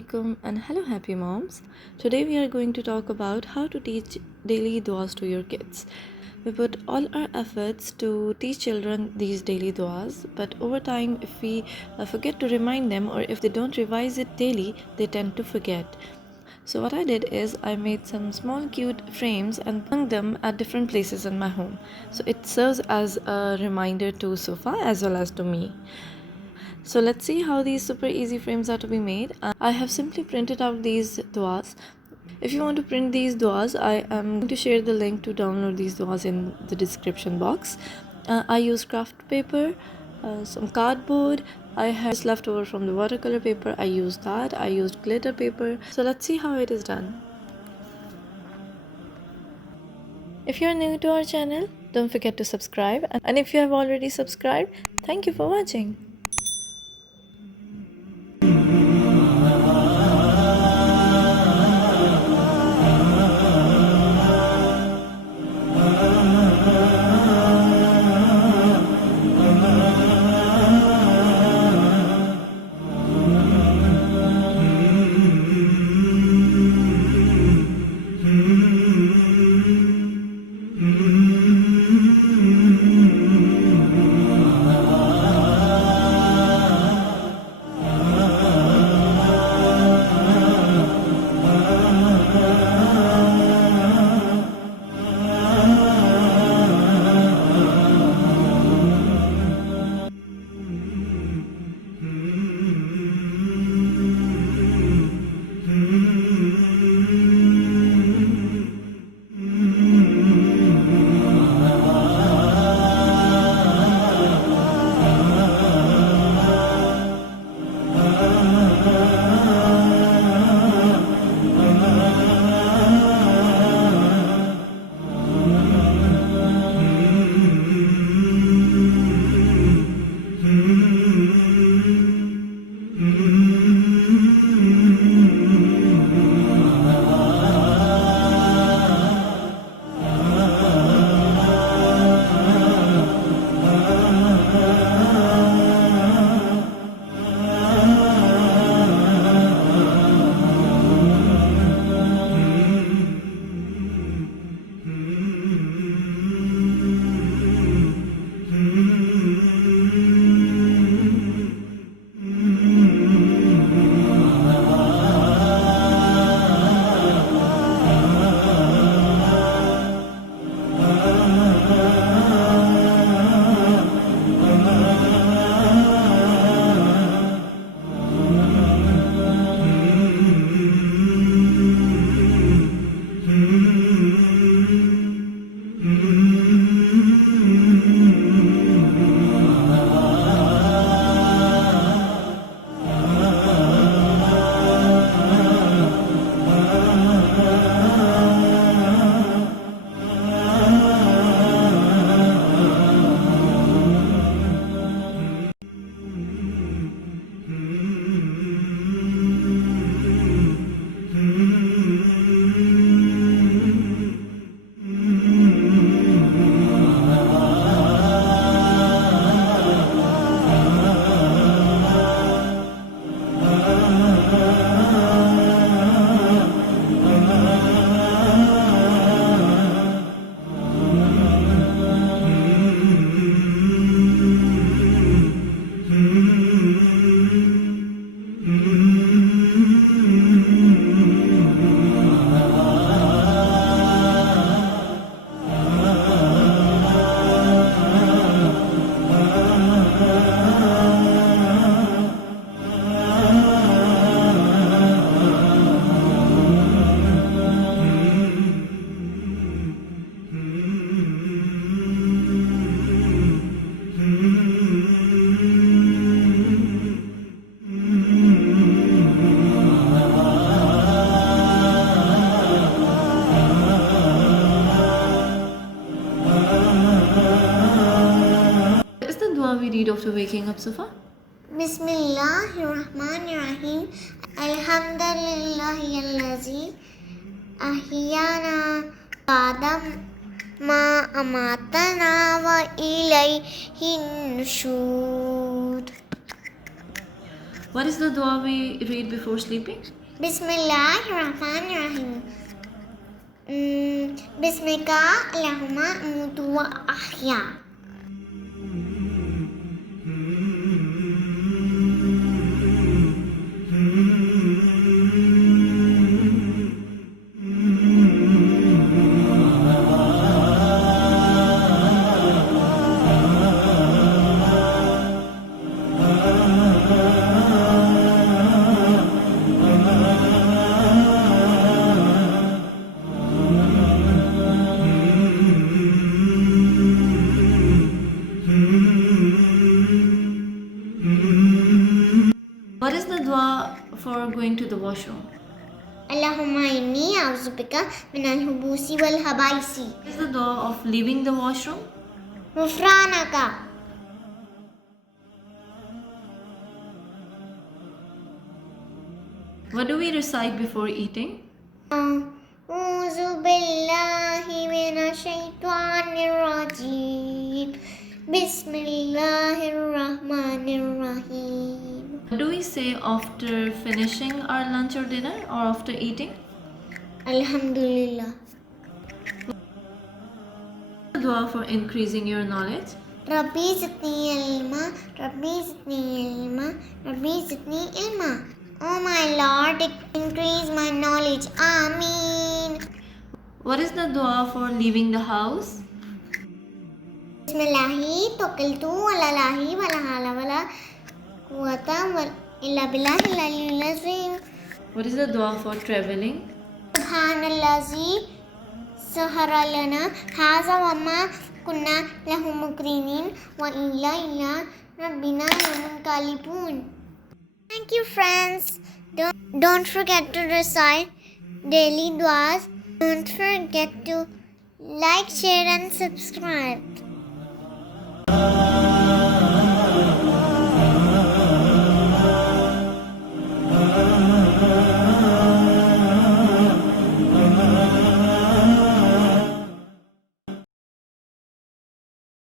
alaikum and hello happy moms. Today we are going to talk about how to teach daily duas to your kids. We put all our efforts to teach children these daily duas, but over time if we forget to remind them or if they don't revise it daily, they tend to forget. So what I did is I made some small cute frames and hung them at different places in my home. So it serves as a reminder to Safa as well as to me. So let's see how these super easy frames are to be made. I have simply printed out these duas. If you want to print these duas, I am going to share the link to download these duas in the description box. I use craft paper, some cardboard. I had left over from the watercolor paper. I used that. I used glitter paper. So let's see how it is done. If you are new to our channel, don't forget to subscribe. And if you have already subscribed, thank you for watching. We read after waking up, Safa? Bismillahirrahmanirrahim. Alhamdulillahi allazi ahyana ba'da ma amatana wa ilayhi nushur. What is the dua we read before sleeping? Bismillahirrahmanirrahim. Bismika Allahumma amutu wa ahya. What is the dua for going to the washroom? Allahumma inni a'udzubika minal hubusi wal habaisi. What is the dua of leaving the washroom? Ghufranaka. What do we recite before eating? A'udzu billahi minash shaitanir rajim. Bismillahirrahmanirrahim. What do we say after finishing our lunch or dinner or after eating? Alhamdulillah. Dua for increasing your knowledge. Rabbi zidni ilma, Rabbi zidni ilma, Rabbi zidni ilma. Oh my Lord, increase my knowledge. Ameen. What is the dua for leaving the house? Bismillahi tawakkaltu ala Allahi wa la hawla wa la quwwata illa billahi al-aliyyil azim. What is the dua for traveling? Subhanallazi sahara lana hadha wa ma kunna lahu muqrinin wa illa rabbina lamunqalibun. Thank you, friends. Don't forget to recite daily duas. Don't forget to like, share and subscribe.